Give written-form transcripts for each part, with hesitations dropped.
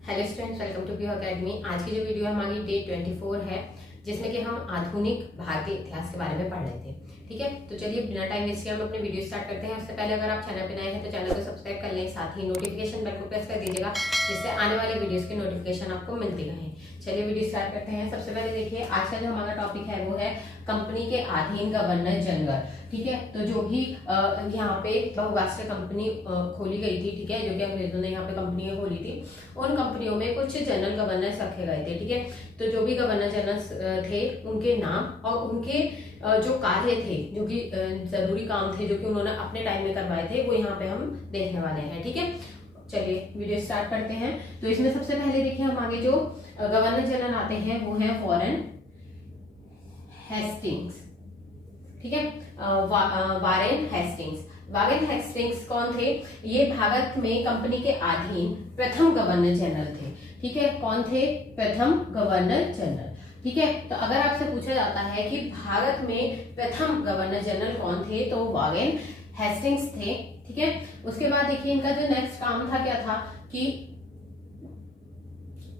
Hello students, welcome to pure academy. आज की जो वीडियो है हमारी डे 24 है, जिसमें कि हम आधुनिक भारतीय इतिहास के बारे में पढ़ रहे थे। ठीक है, तो चलिए बिना टाइम वेस्ट किए हम अपने वीडियो स्टार्ट करते हैं। उससे पहले अगर आप चैनल पे नए हैं तो चैनल को सब्सक्राइब कर लें, साथ ही नोटिफिकेशन बेल को प्रेस कर दीजिएगा, जिससे आने वाले वीडियोस की नोटिफिकेशन आपको मिलती रहे। चलिए वीडियो स्टार्ट करते हैं। सबसे पहले देखिए, आज का जो हमारा टॉपिक है वो है कंपनी के अधीन गवर्नर जनरल। ठीक है, तो जो भी यहाँ पे बहुराष्ट्रीय कंपनी खोली गई थी, ठीक है, जो कि अंग्रेजों ने यहाँ पे कंपनियां खोली थी, उन कंपनियों में कुछ जनरल गवर्नर्स रखे गए थे। ठीक है, तो जो भी गवर्नर जनरल्स थे उनके नाम और उनके जो कार्य थे, जो कि जरूरी काम थे जो कि उन्होंने अपने टाइम में करवाए थे, वो यहाँ पे हम देखने वाले हैं। ठीक है, चलिए वीडियो स्टार्ट करते हैं। तो इसमें सबसे पहले देखिए, हम आगे जो गवर्नर जनरल आते हैं वो है वॉरेन हेस्टिंग्स। ठीक है, वारेन हेस्टिंग्स। वारेन हेस्टिंग्स कौन थे? ये भारत में कंपनी के अधीन प्रथम गवर्नर जनरल थे। ठीक है, कौन थे? प्रथम गवर्नर जनरल। ठीक है, तो अगर आपसे पूछा जाता है कि भारत में प्रथम गवर्नर जनरल कौन थे, तो वारेन हेस्टिंग्स थे। ठीक है, उसके बाद देखिए इनका जो नेक्स्ट काम था क्या था कि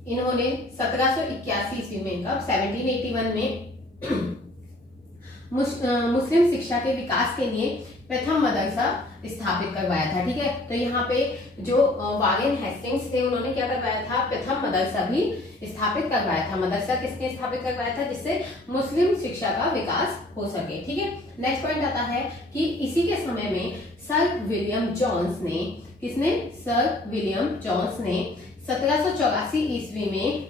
इन्होंने 1781 ईस्वी में, कब 1781 में मुस्लिम शिक्षा के विकास के लिए प्रथम मदरसा स्थापित करवाया था। ठीक है, तो यहाँ पे जो वारेन हेस्टिंग्स थे उन्होंने क्या करवाया था? प्रथम मदरसा भी स्थापित करवाया था। मदरसा किसने स्थापित करवाया था? जिससे मुस्लिम शिक्षा का विकास हो सके। ठीक है, नेक्स्ट पॉइंट आता है कि इसी के समय में सर विलियम जोन्स ने, किसने? सर विलियम जोन्स ने 1784 ईस्वी में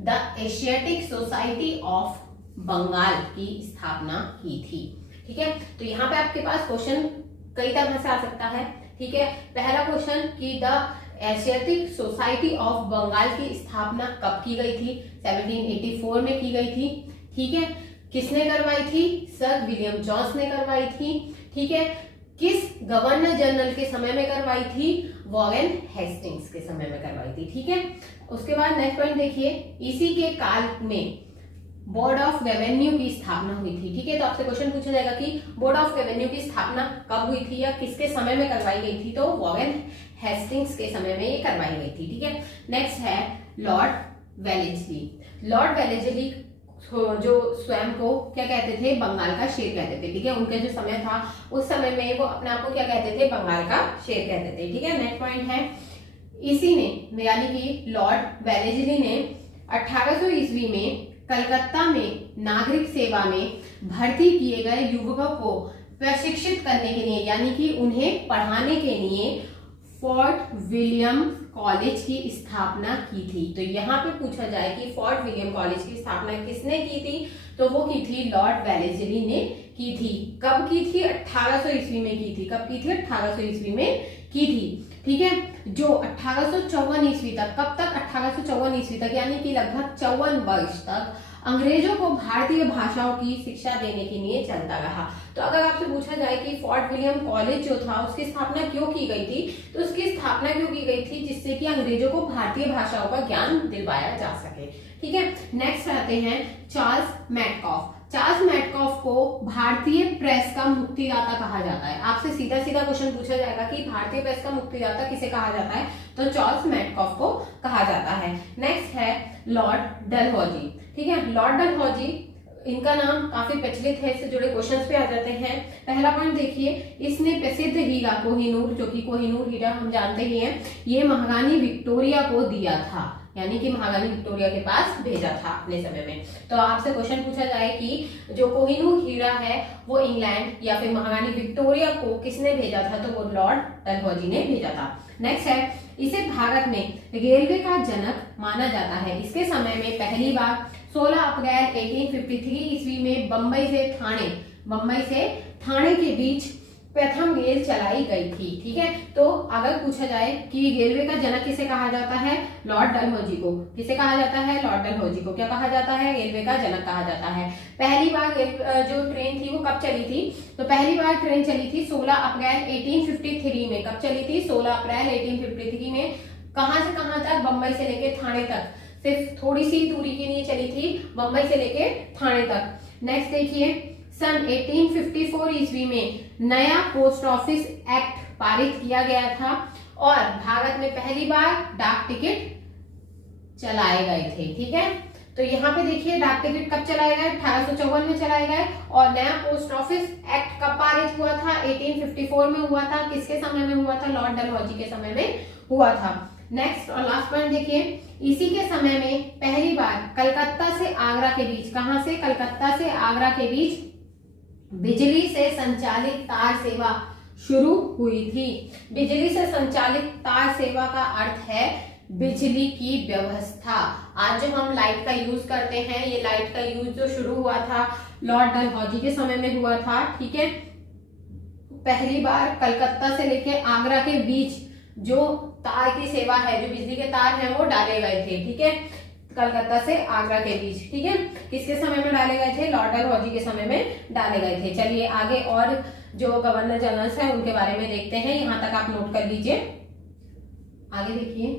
the Asiatic Society of Bengal की स्थापना की थी। ठीक है, तो यहाँ पे आपके पास क्वेश्चन कई तरह से आ सकता है। ठीक है, पहला क्वेश्चन कि the Asiatic Society of Bengal की स्थापना कब की गई थी? 1784 में की गई थी। ठीक है, किसने करवाई थी? सर विलियम जोन्स ने करवाई थी। ठीक है, किस गवर्नर जनरल के समय में करवाई थी? वॉरेन हेस्टिंग्स के समय में करवाई थी। ठीक है, उसके बाद नेक्स्ट पॉइंट देखिए, इसी के काल में बोर्ड ऑफ रेवेन्यू की स्थापना हुई थी। ठीक है, तो आपसे क्वेश्चन पूछा जाएगा कि बोर्ड ऑफ रेवेन्यू की स्थापना कब हुई थी या किसके समय में करवाई गई थी? तो वॉरेन हेस्टिंग्स के समय में ये करवाई गई थी। ठीक है, नेक्स्ट है लॉर्ड वेलेस्ली। लॉर्ड वेलेस्ली जो स्वयं को क्या कहते थे? बंगाल का शेर कहते थे। ठीक है, उनका जो समय था उस समय में वो अपने आप को क्या कहते थे? बंगाल का शेर कहते थे। ठीक है, नेक्स्ट पॉइंट है, इसी ने यानी कि लॉर्ड वेलेस्ली ने 1800 ईस्वी में कलकत्ता में नागरिक सेवा में भर्ती किए गए युवकों को प्रशिक्षित करने के लिए, यानी कि उन्हें पढ़ाने के लिए फोर्ट विलियम कॉलेज की स्थापना की थी। तो यहाँ पे पूछा जाए कि फोर्ट विलियम कॉलेज की स्थापना किसने की थी, तो वो की थी लॉर्ड वेलेस्ली ने की थी। कब की थी? 1800 ईस्वी में की थी। कब की थी? 1800 ईस्वी में की थी। ठीक है, जो 1854 ईस्वी तक, कब तक? 1854 ईस्वी तक, यानी कि लगभग 54 वर्ष तक अंग्रेजों को भारतीय भाषाओं की शिक्षा देने के लिए चलता रहा। तो अगर आपसे पूछा जाए कि फोर्ट विलियम कॉलेज जो था उसकी स्थापना क्यों की गई थी, तो उसकी स्थापना क्यों की गई थी? जिससे कि अंग्रेजों को भारतीय भाषाओं का ज्ञान दिलवाया जा सके। ठीक है, नेक्स्ट आते हैं चार्ल्स मैटकॉफ। चार्ल्स मैटकॉफ को भारतीय प्रेस का मुक्तिदाता कहा जाता है। आपसे सीधा सीधा क्वेश्चन पूछा जाएगा कि भारतीय प्रेस का मुक्तिदाता किसे कहा जाता है, तो चार्ल्स मैटकॉफ को कहा जाता है। नेक्स्ट है लॉर्ड डलहौजी। ठीक है, लॉर्ड डलहौजी, इनका नाम काफी प्रचलित है, इससे जुड़े क्वेश्चंस पे आ जाते हैं। पहला पॉइंट देखिए, इसने प्रसिद्ध हीरा कोहिनूर, जो कि कोहिनूर हीरा हम जानते ही हैं, ये महारानी विक्टोरिया को दिया था, यानी कि महारानी विक्टोरिया के पास भेजा था अपने समय में। तो आपसे क्वेश्चन पूछा जाए कि जो कोहिनूर हीरा है वो इंग्लैंड या फिर महारानी विक्टोरिया को किसने भेजा था, तो वो लॉर्ड डलहौजी ने भेजा था। नेक्स्ट है, इसे भारत में रेलवे का जनक माना जाता है। इसके समय में पहली बार 16 अप्रैल 1853 ईस्वी में बम्बई से थाने के बीच प्रथम रेल चलाई गई थी। ठीक है, तो अगर पूछा जाए कि रेलवे का जनक किसे कहा जाता है? लॉर्ड डलहौजी को। किसे कहा जाता है? लॉर्ड डलहौजी को क्या कहा जाता है? रेलवे का जनक कहा जाता है। पहली बार जो ट्रेन थी वो कब चली थी? तो पहली बार ट्रेन चली थी 16 अप्रैल 1853 में। कब चली थी? 16 अप्रैल 1853 में। कहां से कहां तक? बम्बई से लेके थाने तक, सिर्फ थोड़ी सी दूरी के लिए चली थी, बम्बई से लेके थाने तक। नेक्स्ट देखिए, सन 1854 ईस्वी में नया पोस्ट ऑफिस एक्ट पारित किया गया था और भारत में पहली बार डाक टिकट चलाए गए थे। ठीक है, तो यहाँ पे देखिए डाक टिकट कब चलाए गए, 1854 में चलाए गए। और नया पोस्ट ऑफिस एक्ट कब पारित हुआ था, 1854 में हुआ था। किसके समय में हुआ था, लॉर्ड डलहौजी के समय में हुआ था। नेक्स्ट और लास्ट पॉइंट देखिए, इसी के समय में पहली बार कलकत्ता से आगरा के बीच, कहां से, कलकत्ता से आगरा के बीच बिजली से संचालित तार सेवा शुरू हुई थी। बिजली से संचालित तार सेवा का अर्थ है बिजली की व्यवस्था। आज जब हम लाइट का यूज करते हैं, ये लाइट का यूज जो शुरू हुआ था लॉर्ड डलहौजी के समय में हुआ था। ठीक है, पहली बार कलकत्ता से लेके आगरा के बीच जो तार की सेवा है, जो बिजली के तार हैं वो डाले गए थे। ठीक है, कलकत्ता से आगरा के बीच। ठीक है, किसके समय में डाले गए थे, लॉर्ड डलहौजी के समय में डाले गए थे। चलिए आगे और जो गवर्नर जनरल्स हैं उनके बारे में देखते हैं, यहां तक आप नोट कर लीजिए। आगे देखिए,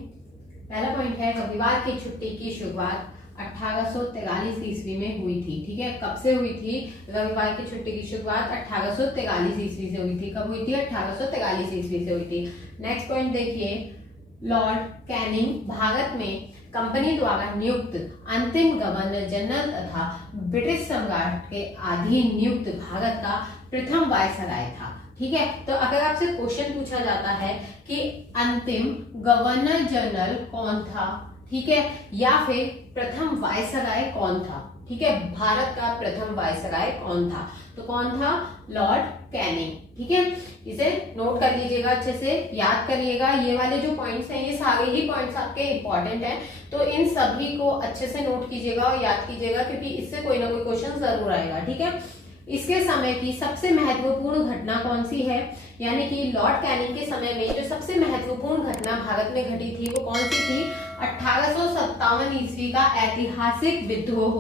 पहला पॉइंट है रविवार की छुट्टी की शुरुआत 1843 ईस्वी में हुई थी। ठीक है, कब से हुई थी, रविवार की छुट्टी की शुरुआत 1843 ईस्वी से हुई थी। कब हुई थी, 1843 ईस्वी से हुई थी। नेक्स्ट पॉइंट देखिए, लॉर्ड कैनिंग भारत में कंपनी द्वारा नियुक्त अंतिम गवर्नर जनरल तथा ब्रिटिश सम्राट के अधीन नियुक्त भारत का प्रथम वायसराय था। ठीक है, तो अगर आपसे क्वेश्चन पूछा जाता है कि अंतिम गवर्नर जनरल कौन था, ठीक है, या फिर प्रथम वायसराय कौन था, ठीक है, भारत का प्रथम वायसराय कौन था, तो कौन था, लॉर्ड कैनिंग। ठीक है, इसे नोट कर लीजिएगा, अच्छे से याद करिएगा। ये वाले जो पॉइंट्स हैं ये सारे ही पॉइंट्स आपके इंपॉर्टेंट हैं, तो इन सभी को अच्छे से नोट कीजिएगा और याद कीजिएगा, क्योंकि इससे कोई ना कोई क्वेश्चन जरूर आएगा। ठीक है, इसके समय की सबसे महत्वपूर्ण घटना कौन सी है, यानी कि लॉर्ड कैनिंग के समय में जो सबसे महत्वपूर्ण घटना भारत में घटी थी वो कौन सी थी, 1857 ईस्वी का ऐतिहासिक विद्रोह।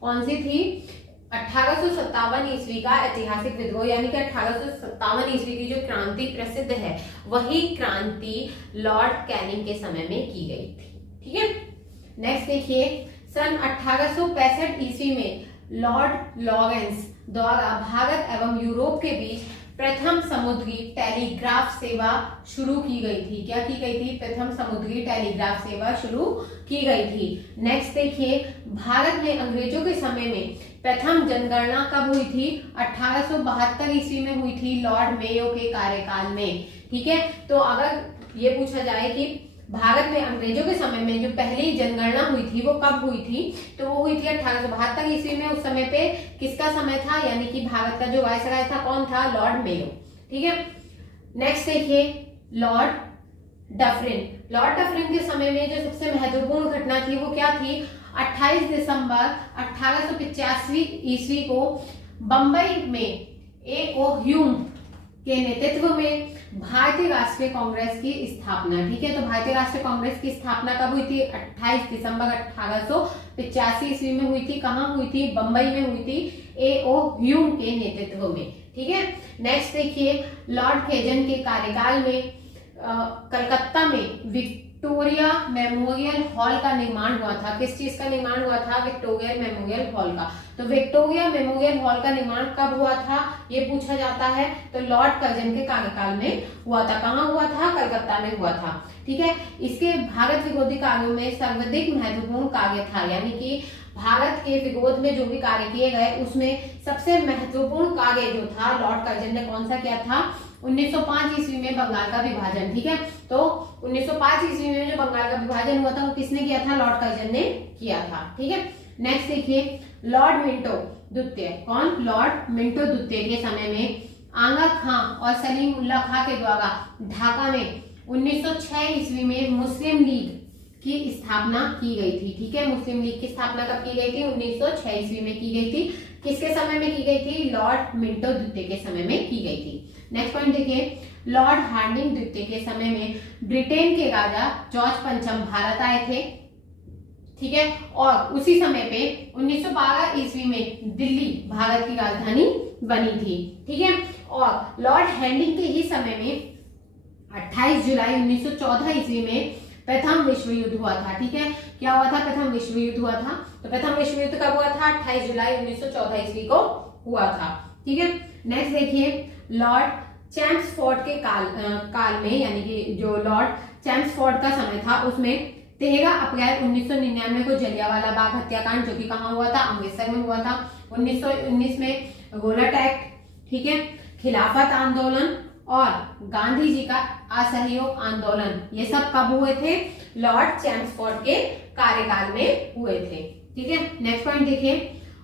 कौन सी थी, 1857 ईस्वी का ऐतिहासिक विद्रोह, यानी कि 1857 ईस्वी की जो क्रांति प्रसिद्ध है वही क्रांति लॉर्ड कैनिंग के समय में की गई थी। ठीक है, नेक्स्ट देखिए, सन 1865 ईस्वी में लॉर्ड लॉरेंस द्वारा भारत एवं यूरोप के बीच प्रथम समुद्री टेलीग्राफ सेवा शुरू की गई थी। क्या की गई थी, प्रथम समुद्री टेलीग्राफ सेवा शुरू की गई थी। नेक्स्ट देखिए, भारत में अंग्रेजों के समय में प्रथम जनगणना कब हुई थी, 1872 ईस्वी में हुई थी, लॉर्ड मेयो के कार्यकाल में। ठीक है, तो अगर ये पूछा जाए कि भारत में अंग्रेजों के समय में जो पहली जनगणना हुई थी वो कब हुई थी, तो वो हुई थी 1872 ईस्वी में। उस समय पे किसका समय था, यानी कि भारत का जो वायसराय था कौन था, लॉर्ड मेयो। ठीक है, नेक्स्ट देखिए, लॉर्ड डफरिन। लॉर्ड डफरिन के समय में जो सबसे महत्वपूर्ण घटना थी वो क्या थी, 28 दिसंबर 1885 ईस्वी को बंबई में A.O. ह्यूम के नेतृत्व में भारतीय राष्ट्रीय कांग्रेस की स्थापना। ठीक है, तो भारतीय राष्ट्रीय कांग्रेस की स्थापना कब हुई थी, 28 दिसंबर 1885 ईस्वी में हुई थी। कहां हुई थी, बंबई में हुई थी, A.O. ह्यूम के नेतृत्व में। ठीक है, नेक्स्ट देखिए, लॉर्ड केजन के कार्यकाल में कलकत्ता में विक्टोरिया मेमोरियल हॉल का निर्माण हुआ था। किस चीज का निर्माण हुआ था, विक्टोरिया मेमोरियल हॉल का। तो विक्टोरिया मेमोरियल हॉल का निर्माण कब हुआ था, ये पूछा जाता है, तो लॉर्ड कर्जन के कार्यकाल में हुआ था। कहां हुआ था, कलकत्ता में हुआ था। ठीक है, इसके भारत विरोधी कार्यों में सर्वाधिक महत्वपूर्ण कार्य था, यानी कि भारत के विरोध में जो भी कार्य किए गए उसमें सबसे महत्वपूर्ण कार्य जो था लॉर्ड कर्जन ने कौन सा किया था, 1905 ईस्वी में बंगाल का विभाजन। ठीक है, तो 1905 ईस्वी में जो बंगाल का विभाजन हुआ था वो किसने किया था, लॉर्ड कर्जन ने किया था। ठीक है, नेक्स्ट देखिए, लॉर्ड मिंटो द्वितीय। कौन, लॉर्ड मिंटो द्वितीय के समय में आगा खां और सलीम उल्लाह खां के द्वारा ढाका में 1906 ईस्वी में मुस्लिम लीग की स्थापना की गई थी। ठीक है, मुस्लिम लीग की स्थापना कब की गई थी, 1906 ईस्वी में की गई थी। किसके समय में की गई थी, लॉर्ड मिंटो द्वितीय के समय में की गई थी। नेक्स्ट पॉइंट देखिए, लॉर्ड हार्डिंग द्वितीय के समय में ब्रिटेन के राजा जॉर्ज पंचम भारत आए थे। ठीक है, और उसी समय पे 1912 ईस्वी में दिल्ली भारत की राजधानी बनी थी। ठीक है, और लॉर्ड हार्डिंग के ही समय में 28 जुलाई 1914 ईस्वी में प्रथम विश्व युद्ध हुआ था। ठीक है, क्या हुआ था, प्रथम विश्व युद्ध हुआ था। तो प्रथम विश्व युद्ध कब हुआ था, 28 जुलाई 1914 ईस्वी को हुआ था। ठीक है, नेक्स्ट देखिए, लॉर्ड चैम्सफोर्ड के काल में, यानी कि जो लॉर्ड चैम्सफोर्ड का समय था उसमें 13 अप्रैल 1999 को जलियांवाला बाग हत्याकांड, जो कि कहाँ हुआ था, अमृतसर में हुआ था। 1919 में रोलट एक्ट, ठीक है, खिलाफत आंदोलन और गांधी जी का असहयोग आंदोलन, ये सब कब हुए थे, लॉर्ड चैम्सफोर्ड के कार्यकाल में हुए थे। ठीक है, नेक्स्ट पॉइंट देखिए,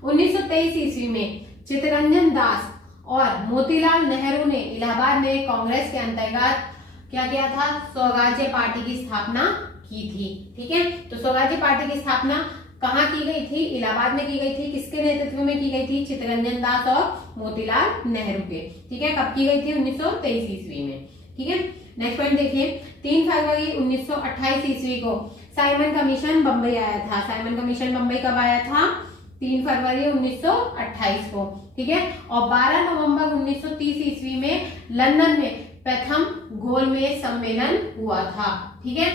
1923 ईस्वी में चित्तरंजन दास और मोतीलाल नेहरू ने इलाहाबाद में कांग्रेस के अंतर्गत क्या किया था, स्वराज्य पार्टी की स्थापना की थी। ठीक है, तो स्वराज्य पार्टी की स्थापना कहाँ की गई थी, इलाहाबाद में की गई थी। किसके नेतृत्व में की गई थी, चित्तरंजन दास और मोतीलाल नेहरू के। ठीक है, कब की गई थी, 1923 ईस्वी में। ठीक है, नेक्स्ट पॉइंट देखिए, 3 फरवरी 1928 ईस्वी को साइमन कमीशन बंबई आया था। साइमन कमीशन बंबई कब आया था, 3 फरवरी 1928 को। ठीक है, और 12 नवंबर 1930 ईस्वी में लंदन में प्रथम गोलमेज सम्मेलन हुआ था। ठीक है,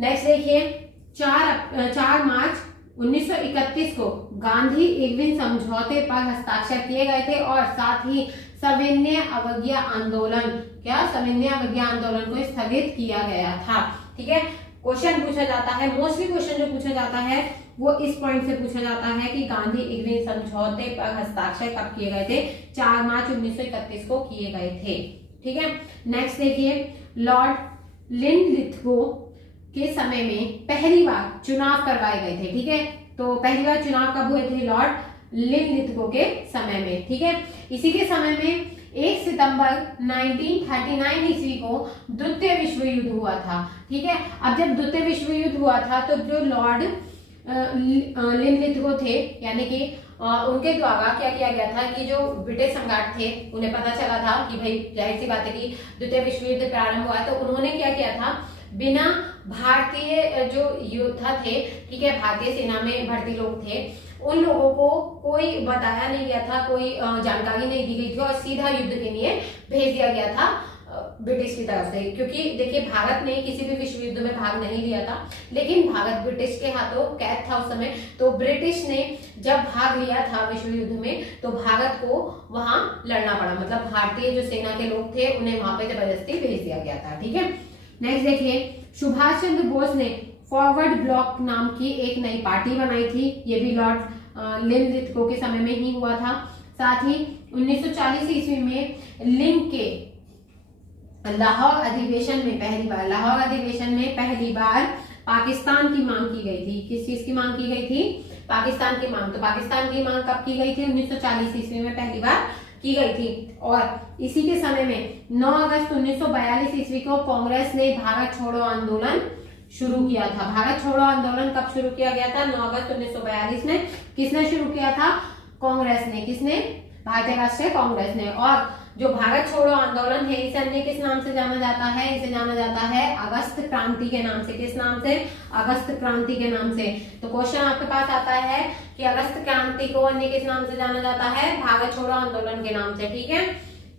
नेक्स्ट देखिए, 4 मार्च 1931 को गांधी इरविन समझौते पर हस्ताक्षर किए गए थे और साथ ही सविनय अवज्ञा आंदोलन, क्या सविनय अवज्ञा आंदोलन को स्थगित किया गया था। ठीक है, क्वेश्चन पूछा जाता है, मोस्टली क्वेश्चन जो पूछा जाता है वो इस पॉइंट से पूछा जाता है कि गांधी इरविन समझौते पर हस्ताक्षर कब किए गए थे, 4 मार्च 1931 को किए गए थे। ठीक है, नेक्स्ट देखिए, लॉर्ड लिनलिथगो के समय में पहली बार चुनाव करवाए गए थे। ठीक है, तो पहली बार चुनाव कब हुए थे, लॉर्ड लिनलिथगो के समय में। ठीक है, इसी के समय में 1 सितंबर 1939 ईस्वी को द्वितीय विश्व युद्ध हुआ था। ठीक है, अब जब द्वितीय विश्व युद्ध हुआ था तो जो लॉर्ड लिनलिथगो थे, यानी कि उनके द्वारा क्या किया गया था कि जो ब्रिटिश सम्राट थे उन्हें पता चला था कि भाई जाहिर सी बात है कि द्वितीय विश्व युद्ध प्रारंभ हुआ, तो उन्होंने क्या किया था, बिना भारतीय जो योद्धा थे, ठीक है, भारतीय सेना में भर्ती लोग थे, उन लोगों को कोई बताया नहीं गया था, कोई जानकारी नहीं दी गई थी और सीधा युद्ध के लिए भेज दिया गया था ब्रिटिश की तरफ से। क्योंकि देखिए, भारत ने किसी भी विश्व युद्ध में भाग नहीं लिया था, लेकिन भारत ब्रिटिश के हाथों कैद था उस समय। तो ब्रिटिश ने जब भाग लिया था विश्व युद्ध में तो भारत को वहां लड़ना पड़ा, मतलब भारतीय जो सेना के लोग थे उन्हें वहां पे जबरदस्ती भेज दिया गया था। ठीक है, नेक्स्ट देखिए, सुभाष चंद्र बोस ने फॉरवर्ड ब्लॉक नाम की एक नई पार्टी बनाई थी, ये भी लॉर्ड लिनलिथगो के समय में ही हुआ था। साथ ही 1940 ईस्वी में लिंग के लाहौर अधिवेशन में पहली बार पाकिस्तान की मांग की गई थी। किस चीज की मांग की गई थी, पाकिस्तान की मांग। तो पाकिस्तान की मांग कब की गई थी, 1940 ईस्वी में पहली बार की गई थी। और इसी के समय में 9 अगस्त 1942 ईस्वी को कांग्रेस ने भारत छोड़ो आंदोलन शुरू किया था। भारत छोड़ो आंदोलन कब शुरू किया गया था, 9 अगस्त 1942 में। किसने शुरू किया था, कांग्रेस ने। किसने, भारतीय राष्ट्रीय कांग्रेस ने। और जो भारत छोड़ो आंदोलन है इसे अन्य किस नाम से जाना जाता है, इसे जाना जाता है अगस्त क्रांति के नाम से। किस नाम से, अगस्त क्रांति के नाम से। तो क्वेश्चन आपके पास आता है कि अगस्त क्रांति को अन्य किस नाम से जाना जाता है, भारत छोड़ो आंदोलन के नाम से। ठीक है,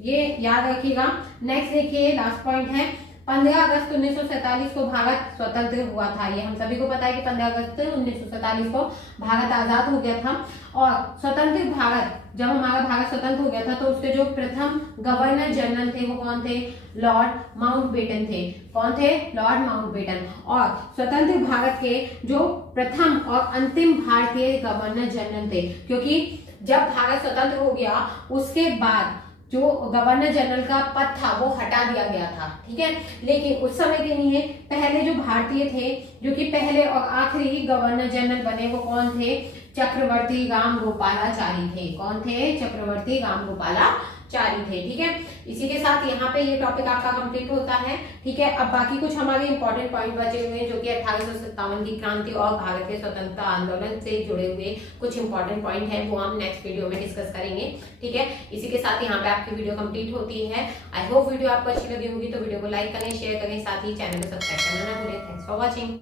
ये याद रखिएगा। नेक्स्ट देखिए, लास्ट पॉइंट है, 15 अगस्त 1947 को भारत स्वतंत्र हुआ था। ये हम सभी को पता है कि 15 अगस्त 1947 को भारत आजाद हो गया था। और स्वतंत्र भारत, जब हमारा भारत स्वतंत्र हो गया था तो उसके जो प्रथम गवर्नर जनरल थे वो कौन थे, लॉर्ड माउंटबेटन थे। कौन थे, लॉर्ड माउंटबेटन। और स्वतंत्र भारत के जो प्रथम और अंतिम भारतीय गवर्नर जनरल थे, क्योंकि जब भारत स्वतंत्र हो गया उसके बाद जो गवर्नर जनरल का पद था वो हटा दिया गया था। ठीक है, लेकिन उस समय के लिए पहले जो भारतीय थे, जो कि पहले और आखिरी गवर्नर जनरल बने, वो कौन थे, चक्रवर्ती रामगोपालाचारी थे। कौन थे, चक्रवर्ती रामगोपालाचारी थे। ठीक है, इसी के साथ यहाँ पे ये टॉपिक आपका कंप्लीट होता है। ठीक है, अब बाकी कुछ हमारे इंपॉर्टेंट पॉइंट बचे हुए हैं जो कि 1857 की क्रांति और भारत के स्वतंत्रता आंदोलन से जुड़े हुए कुछ इंपॉर्टेंट पॉइंट है, वो हम नेक्स्ट वीडियो में डिस्कस करेंगे। ठीक है, इसी के साथ यहाँ पे आपकी वीडियो कंप्लीट होती है। आई होप वीडियो आपको अच्छी लगी होगी, तो वीडियो को लाइक करें, शेयर करें, साथ ही चैनल को सब्सक्राइब करना ना भूलें। Thanks for watching.